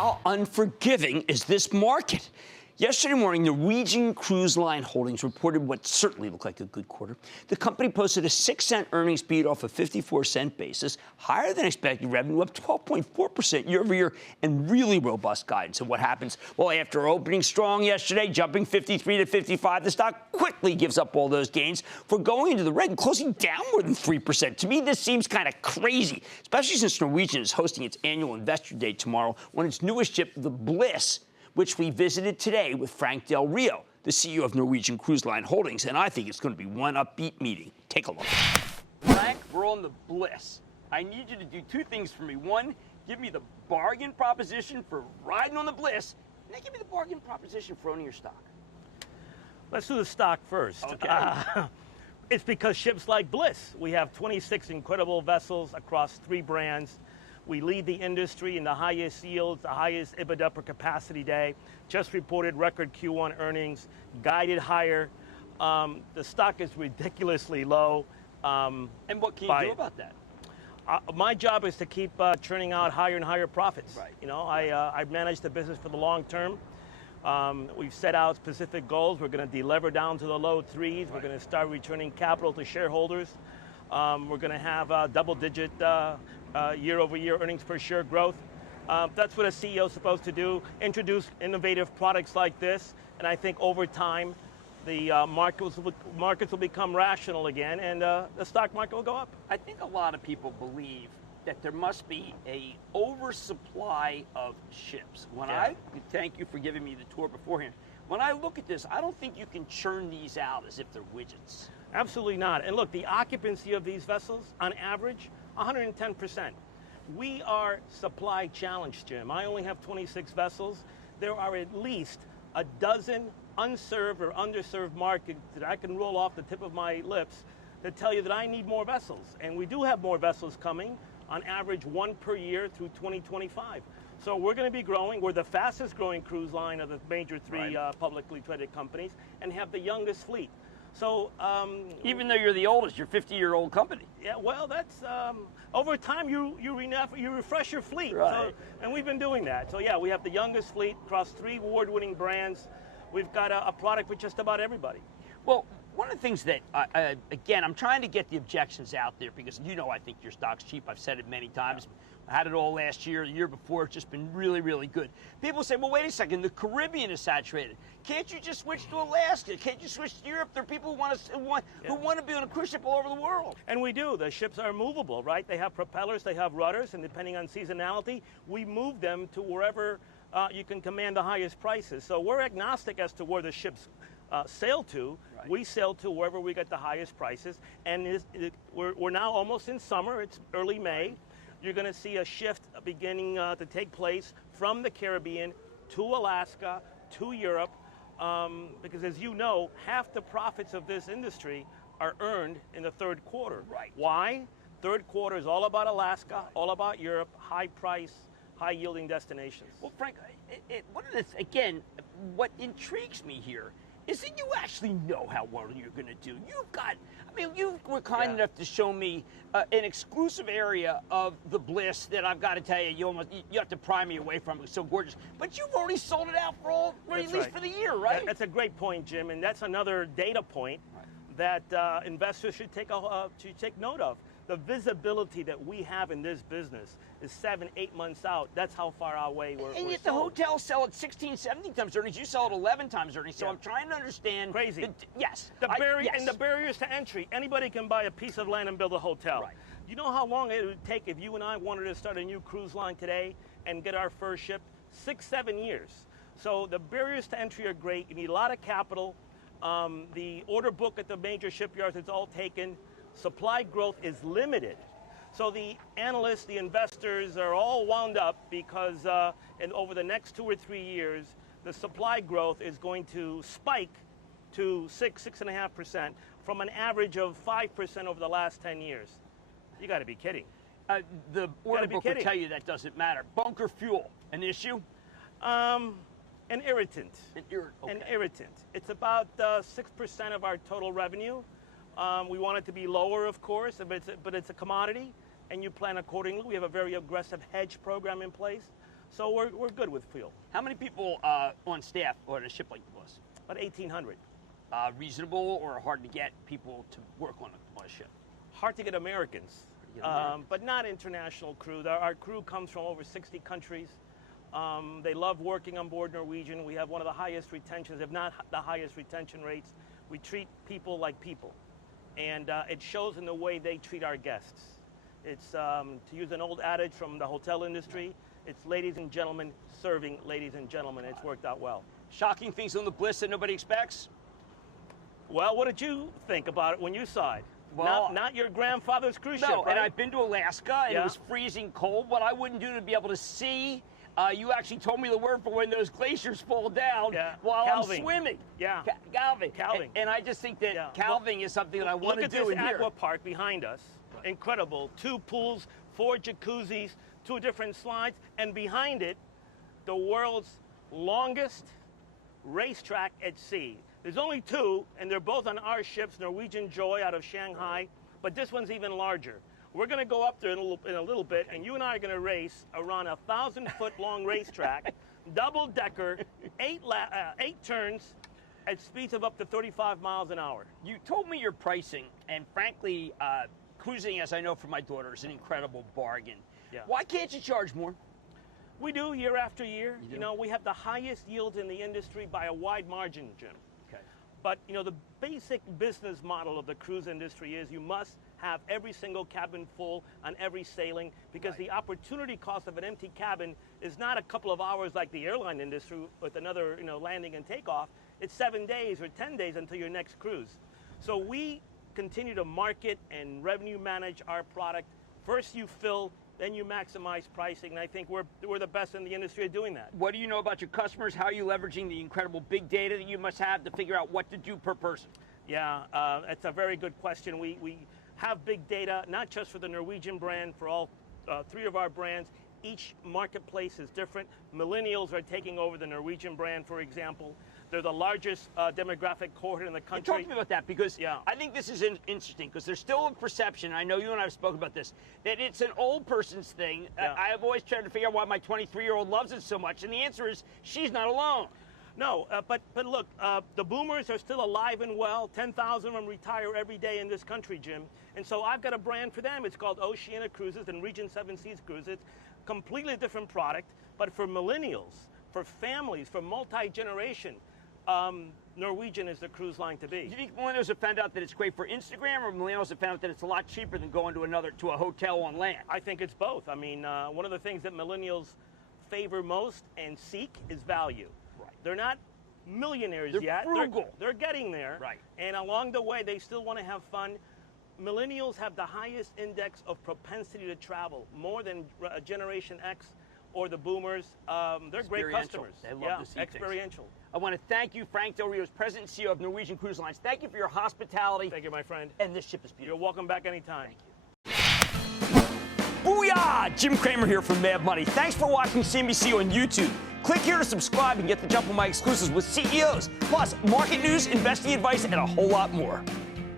How unforgiving is this market? Yesterday morning, Norwegian Cruise Line Holdings reported what certainly looked like a good quarter. The company posted a 6-cent earnings beat off a 54-cent basis, higher than expected revenue, up 12.4% year over year, and really robust guidance. And what happens? Well, after opening strong yesterday, jumping 53 to 55, the stock quickly gives up all those gains for going into the red and closing down more than 3%. To me, this seems kind of crazy, especially since Norwegian is hosting its annual Investor Day tomorrow when its newest ship, the Bliss, which we visited today with Frank Del Rio, the CEO of Norwegian Cruise Line Holdings, and I think it's going to be one upbeat meeting. Take a look. Frank, we're on the Bliss. I need you to do two things for me. One, give me the bargain proposition for riding on the Bliss, and then give me the bargain proposition for owning your stock. Let's do the stock first. Okay. It's because ships like Bliss. We have 26 incredible vessels across 3 brands. We lead the industry in the highest yields, the highest EBITDA per capacity day. Just reported record Q1 earnings, guided higher. The stock is ridiculously low. And what can you do about that? My job is to keep churning out higher and higher profits. Right. You know, I've managed the business for the long term. We've set out specific goals. We're going to delever down to the low 3s. Right. We're going to start returning capital to shareholders. We're going to have double-digit year-over-year earnings per share growth. That's what a CEO is supposed to do, introduce innovative products like this, and I think over time the markets will become rational again, and the stock market will go up. I think a lot of people believe that there must be a oversupply of ships. Thank you for giving me the tour beforehand. When I look at this, I don't think you can churn these out as if they're widgets. Absolutely not. And look, the occupancy of these vessels, on average, 110%. We are supply challenged, Jim. I only have 26 vessels. There are at least a dozen unserved or underserved markets that I can roll off the tip of my lips to tell you that I need more vessels. And we do have more vessels coming, on average 1 per year through 2025. So we're going to be growing. We're the fastest growing cruise line of the major 3 publicly traded companies and have the youngest fleet. So even though you're the oldest, you're a 50-year-old company. Yeah, well, that's over time you refresh your fleet. Right. So, and we've been doing that. So yeah, we have the youngest fleet across 3 award-winning brands. We've got a product for just about everybody. Well, one of the things that, again, I'm trying to get the objections out there because I think your stock's cheap. I've said it many times. Yeah. I had it all last year, the year before. It's just been really, really good. People say, well, wait a second, the Caribbean is saturated. Can't you just switch to Alaska? Can't you switch to Europe? There are people who want to be on a cruise ship all over the world. And we do. The ships are movable, right? They have propellers, they have rudders, and depending on seasonality, we move them to wherever you can command the highest prices. So we're agnostic as to where the ships sail to. Right. We sail to wherever we get the highest prices. And we're now almost in summer. It's early May. Right. You're going to see a shift beginning to take place from the Caribbean to Alaska, to Europe, because as you know, half the profits of this industry are earned in the 3rd quarter. Right. Why? 3rd quarter is all about Alaska, all about Europe, high price, high yielding destinations. Well, Frank, what intrigues me here is that you actually know how well you're going to do. You were kind enough to show me an exclusive area of the Bliss that I've got to tell you, you have to pry me away from it. It's so gorgeous. But you've already sold it out at least for the year, right? That's a great point, Jim, and that's another data point that investors should take note of. The visibility that we have in this business is 7-8 months out. That's how far away we're And yet sold. the hotels sell at 16, 17 times earnings. You sell at 11 times earnings. So I'm trying to understand. Crazy. Yes. And the barriers to entry. Anybody can buy a piece of land and build a hotel. Right. You know how long it would take if you and I wanted to start a new cruise line today and get our first ship? 6-7 years. So the barriers to entry are great. You need a lot of capital. The order book at the major shipyards is all taken. Supply growth is limited. So the analysts, the investors are all wound up because over the next 2 or 3 years, the supply growth is going to spike to 6.5% from an average of 5% over the last 10 years. You got to be kidding. The order book will tell you that doesn't matter. Bunker fuel, an issue? An irritant. Okay. An irritant. It's about 6% of our total revenue. We want it to be lower, of course, but it's a commodity, and you plan accordingly. We have a very aggressive hedge program in place. So we're good with fuel. How many people on staff on a ship like the Bliss? About 1,800. Reasonable or hard to get people to work on a ship? Hard to get Americans, but not international crew. Our crew comes from over 60 countries. They love working on board Norwegian. We have one of the highest retentions, if not the highest retention rates. We treat people like people, and it shows in the way they treat our guests. It's, to use an old adage from the hotel industry, it's ladies and gentlemen serving ladies and gentlemen. It's worked out well. Shocking things on the Bliss that nobody expects? Well, what did you think about it when you saw it? Well, not your grandfather's cruise ship, no, right? and I've been to Alaska, and it was freezing cold. What I wouldn't do to be able to see, you actually told me the word for when those glaciers fall down while calving. I'm swimming. Yeah. Calving. Calving. And I just think that calving is something that I want to do in here. Look at this aqua park behind us. Incredible. 2 pools, 4 jacuzzis, 2 different slides, and behind it, the world's longest racetrack at sea. There's only 2, and they're both on our ships, Norwegian Joy out of Shanghai, but this one's even larger. We're going to go up there in a little bit, and you and I are going to race around a 1,000-foot-long racetrack, double-decker, 8 turns, at speeds of up to 35 miles an hour. You told me your pricing, and frankly, cruising, as I know from my daughter, is an incredible bargain. Yeah. Why can't you charge more? We do year after year. You know, we have the highest yields in the industry by a wide margin, Jim. Okay. But, you know, the basic business model of the cruise industry is you must have every single cabin full on every sailing, because the opportunity cost of an empty cabin is not a couple of hours like the airline industry with another, you know, landing and takeoff. It's 7 days or 10 days until your next cruise. So we continue to market and revenue manage our product. First you fill, then you maximize pricing, and I think we're the best in the industry at doing that. What do you know about your customers? How are you leveraging the incredible big data that you must have to figure out what to do per person? Yeah, it's a very good question. We have big data, not just for the Norwegian brand, for all 3 of our brands. Each marketplace is different. Millennials are taking over the Norwegian brand, for example. They're the largest demographic cohort in the country. Talk to me about that, because I think this is interesting, because there's still a perception, I know you and I have spoken about this, that it's an old person's thing. I have always tried to figure out why my 23-year-old loves it so much, and the answer is she's not alone. No, but look, the boomers are still alive and well. 10,000 of them retire every day in this country, Jim. And so I've got a brand for them. It's called Oceania Cruises and Regent 7 Seas Cruises. Completely different product, but for millennials, for families, for multi-generation, Norwegian is the cruise line to be. Do you think millennials have found out that it's great for Instagram, or millennials have found out that it's a lot cheaper than going to a hotel on land? I think it's both. I mean, one of the things that millennials favor most and seek is value. Right. They're not millionaires yet. Frugal. They're getting there. Right. And along the way, they still want to have fun. Millennials have the highest index of propensity to travel, more than Generation X or the boomers. They're great customers. They love to see experiential. Things. I want to thank you, Frank Del Rio's President and CEO of Norwegian Cruise Lines. Thank you for your hospitality. Thank you, my friend. And this ship is beautiful. You're welcome back anytime. Thank you. Booyah! Jim Cramer here from Mad Money. Thanks for watching CNBC on YouTube. Click here to subscribe and get the jump on my exclusives with CEOs, plus market news, investing advice, and a whole lot more.